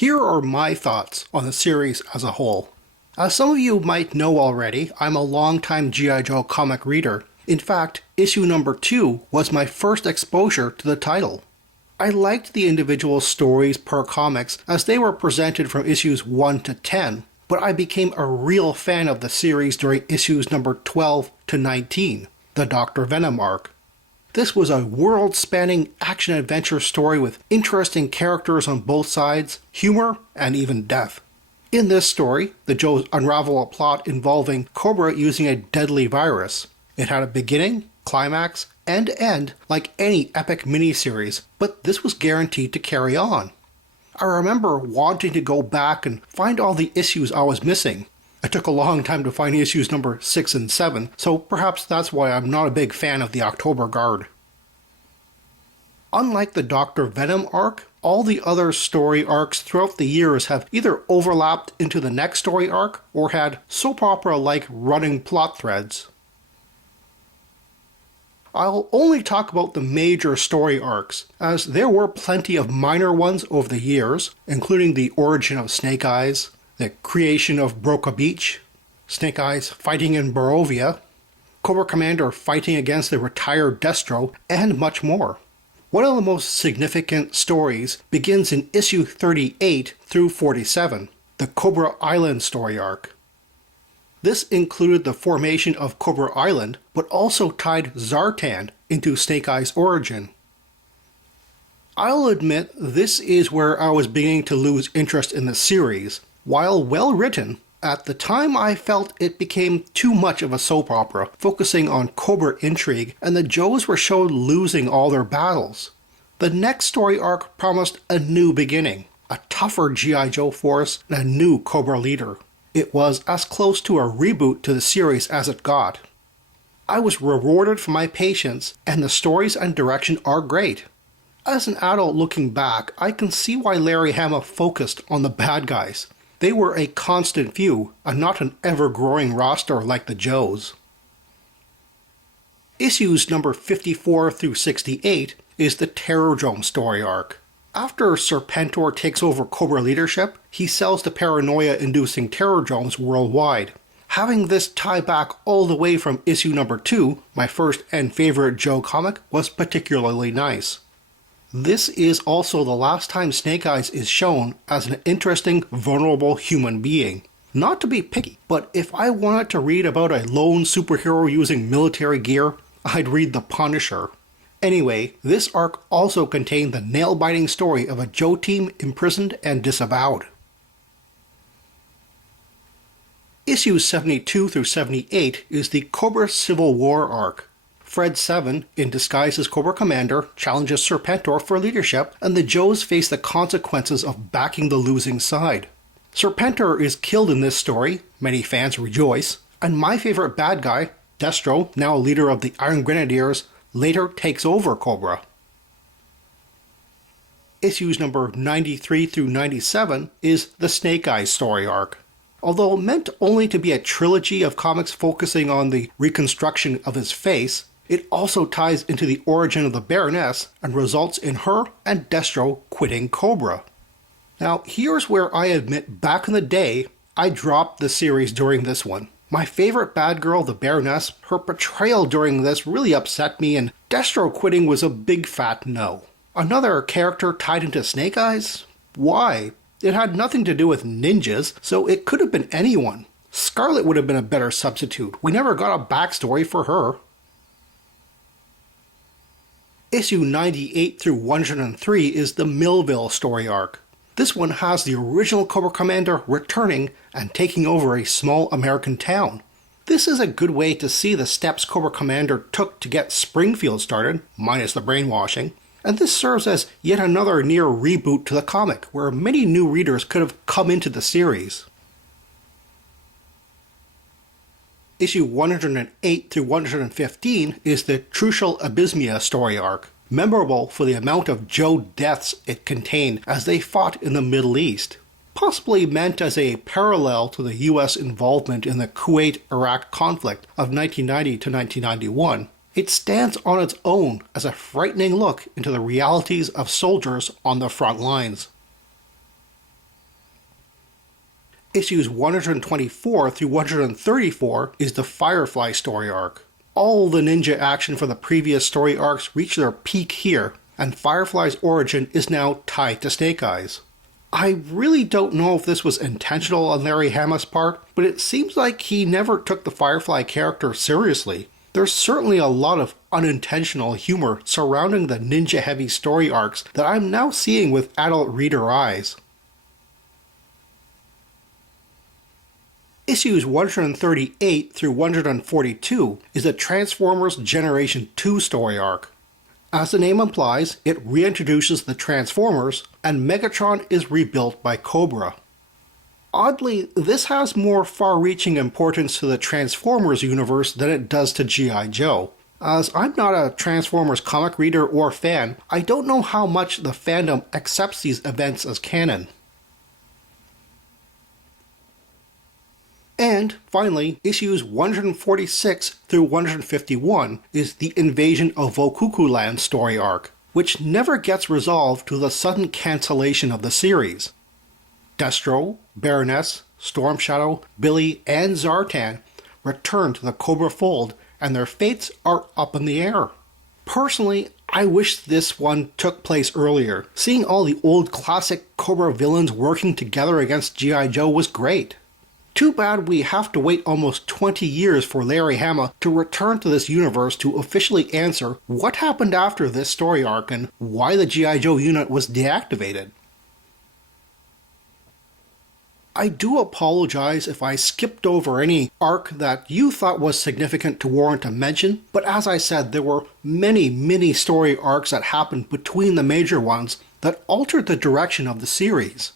Here are my thoughts on the series as a whole. As some of you might know already, I'm a longtime G.I. Joe comic reader. In fact, issue number 2 was my first exposure to the title. I liked the individual stories per comics as they were presented from issues 1 to 10, but I became a real fan of the series during issues number 12 to 19, the Dr. Venom arc. This was a world-spanning action-adventure story with interesting characters on both sides, humor, and even death. In this story, the Joes unravel a plot involving Cobra using a deadly virus. It had a beginning, climax, and end like any epic miniseries, but this was guaranteed to carry on. I remember wanting to go back and find all the issues I was missing. It took a long time to find issues number 6 and 7, so perhaps that's why I'm not a big fan of the October Guard. Unlike the Dr. Venom arc, all the other story arcs throughout the years have either overlapped into the next story arc or had soap opera-like running plot threads. I'll only talk about the major story arcs, as there were plenty of minor ones over the years, including the origin of Snake Eyes, the creation of Broca Beach, Snake Eyes fighting in Barovia, Cobra Commander fighting against the retired Destro, and much more. One of the most significant stories begins in issue 38 through 47, the Cobra Island story arc. This included the formation of Cobra Island, but also tied Zartan into Snake Eyes' origin. I'll admit this is where I was beginning to lose interest in the series. While well written, at the time I felt it became too much of a soap opera, focusing on Cobra intrigue, and the Joes were shown losing all their battles. The next story arc promised a new beginning, a tougher G.I. Joe force, and a new Cobra leader. It was as close to a reboot to the series as it got. I was rewarded for my patience, and the stories and direction are great. As an adult looking back, I can see why Larry Hama focused on the bad guys. They were a constant few, and not an ever-growing roster like the Joes. Issues number 54 through 68 is the Drome story arc. After Serpentor takes over Cobra leadership, he sells the paranoia-inducing Dromes worldwide. Having this tie back all the way from issue number 2, my first and favorite Joe comic, was particularly nice. This is also the last time Snake Eyes is shown as an interesting, vulnerable human being. Not to be picky, but if I wanted to read about a lone superhero using military gear, I'd read The Punisher. Anyway, this arc also contained the nail-biting story of a Joe team imprisoned and disavowed. Issues 72 through 78 is the Cobra Civil War arc. Fred 7, in disguise as Cobra Commander, challenges Serpentor for leadership, and the Joes face the consequences of backing the losing side. Serpentor is killed in this story, many fans rejoice, and my favorite bad guy, Destro, now leader of the Iron Grenadiers, later takes over Cobra. Issues number 93 through 97 is the Snake Eyes story arc. Although meant only to be a trilogy of comics focusing on the reconstruction of his face, it also ties into the origin of the Baroness and results in her and Destro quitting Cobra. Now, here's where I admit back in the day, I dropped the series during this one. My favorite bad girl, the Baroness, her portrayal during this really upset me, and Destro quitting was a big fat no. Another character tied into Snake Eyes? Why? It had nothing to do with ninjas, so it could have been anyone. Scarlet would have been a better substitute. We never got a backstory for her. Issue 98 through 103 is the Millville story arc. This one has the original Cobra Commander returning and taking over a small American town. This is a good way to see the steps Cobra Commander took to get Springfield started, minus the brainwashing, and this serves as yet another near reboot to the comic, where many new readers could have come into the series. Issue 108 through 115 is the Trucial Abysmia story arc, memorable for the amount of Joe deaths it contained as they fought in the Middle East. Possibly meant as a parallel to the US involvement in the Kuwait-Iraq conflict of 1990 to 1991, it stands on its own as a frightening look into the realities of soldiers on the front lines. Issues 124 through 134 is the Firefly story arc. All the ninja action for the previous story arcs reached their peak here, and Firefly's origin is now tied to Snake Eyes. I really don't know if this was intentional on Larry Hama's part, but it seems like he never took the Firefly character seriously. There's certainly a lot of unintentional humor surrounding the ninja-heavy story arcs that I'm now seeing with adult reader eyes. Issues 138 through 142 is the Transformers Generation 2 story arc. As the name implies, it reintroduces the Transformers, and Megatron is rebuilt by Cobra. Oddly, this has more far-reaching importance to the Transformers universe than it does to G.I. Joe. As I'm not a Transformers comic reader or fan, I don't know how much the fandom accepts these events as canon. And, finally, issues 146 through 151 is the Invasion of Vokuku Land story arc, which never gets resolved to the sudden cancellation of the series. Destro, Baroness, Storm Shadow, Billy, and Zartan return to the Cobra fold, and their fates are up in the air. Personally, I wish this one took place earlier. Seeing all the old classic Cobra villains working together against G.I. Joe was great. Too bad we have to wait almost 20 years for Larry Hama to return to this universe to officially answer what happened after this story arc and why the G.I. Joe unit was deactivated. I do apologize if I skipped over any arc that you thought was significant to warrant a mention, but as I said, there were many mini story arcs that happened between the major ones that altered the direction of the series.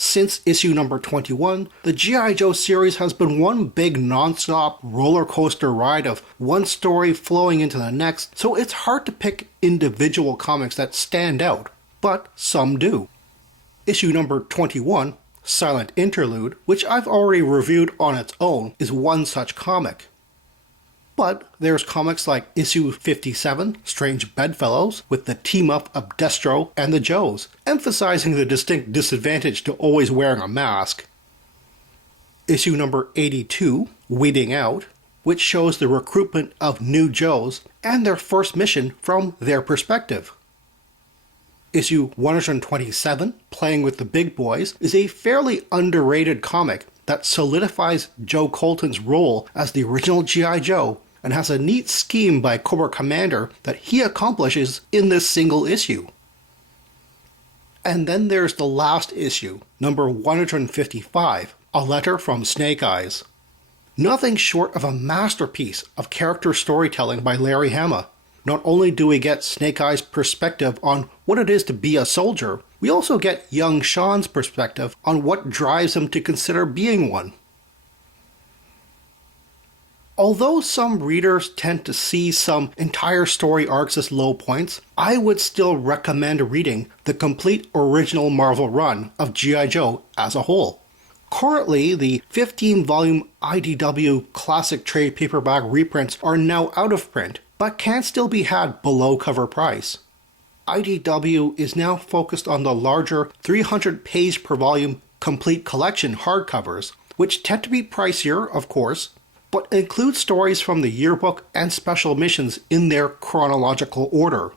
Since issue number 21, the G.I. Joe series has been one big non-stop roller coaster ride of one story flowing into the next, so it's hard to pick individual comics that stand out, but some do. Issue number 21, Silent Interlude, which I've already reviewed on its own, is one such comic. But there's comics like issue 57, Strange Bedfellows, with the team-up of Destro and the Joes, emphasizing the distinct disadvantage to always wearing a mask. Issue number 82, Weeding Out, which shows the recruitment of new Joes and their first mission from their perspective. Issue 127, Playing with the Big Boys, is a fairly underrated comic that solidifies Joe Colton's role as the original G.I. Joe and has a neat scheme by Cobra Commander that he accomplishes in this single issue. And then there's the last issue, number 155, A Letter from Snake Eyes. Nothing short of a masterpiece of character storytelling by Larry Hama. Not only do we get Snake Eyes' perspective on what it is to be a soldier, we also get young Sean's perspective on what drives him to consider being one. Although some readers tend to see some entire story arcs as low points, I would still recommend reading the complete original Marvel run of G.I. Joe as a whole. Currently, the 15-volume IDW classic trade paperback reprints are now out of print, but can still be had below cover price. IDW is now focused on the larger 300-page per volume complete collection hardcovers, which tend to be pricier, of course, but include stories from the yearbook and special missions in their chronological order.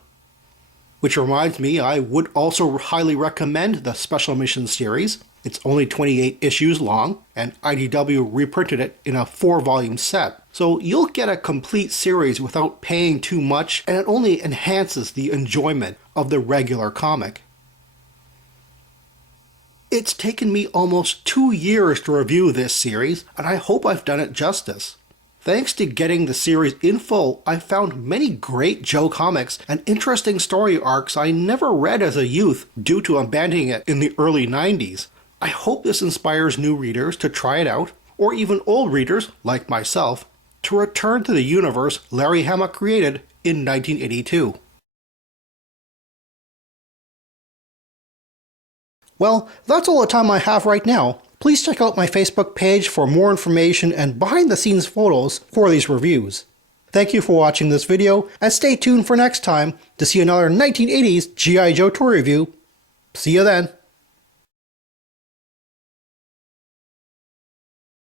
Which reminds me, I would also highly recommend the Special Missions series. It's only 28 issues long, and IDW reprinted it in a 4-volume set. So you'll get a complete series without paying too much, and it only enhances the enjoyment of the regular comic. It's taken me almost 2 years to review this series, and I hope I've done it justice. Thanks to getting the series in full, I found many great Joe comics and interesting story arcs I never read as a youth due to abandoning it in the early 90s. I hope this inspires new readers to try it out, or even old readers, like myself, to return to the universe Larry Hama created in 1982. Well, that's all the time I have right now. Please check out my Facebook page for more information and behind-the-scenes photos for these reviews. Thank you for watching this video, and stay tuned for next time to see another 1980s G.I. Joe toy review. See you then.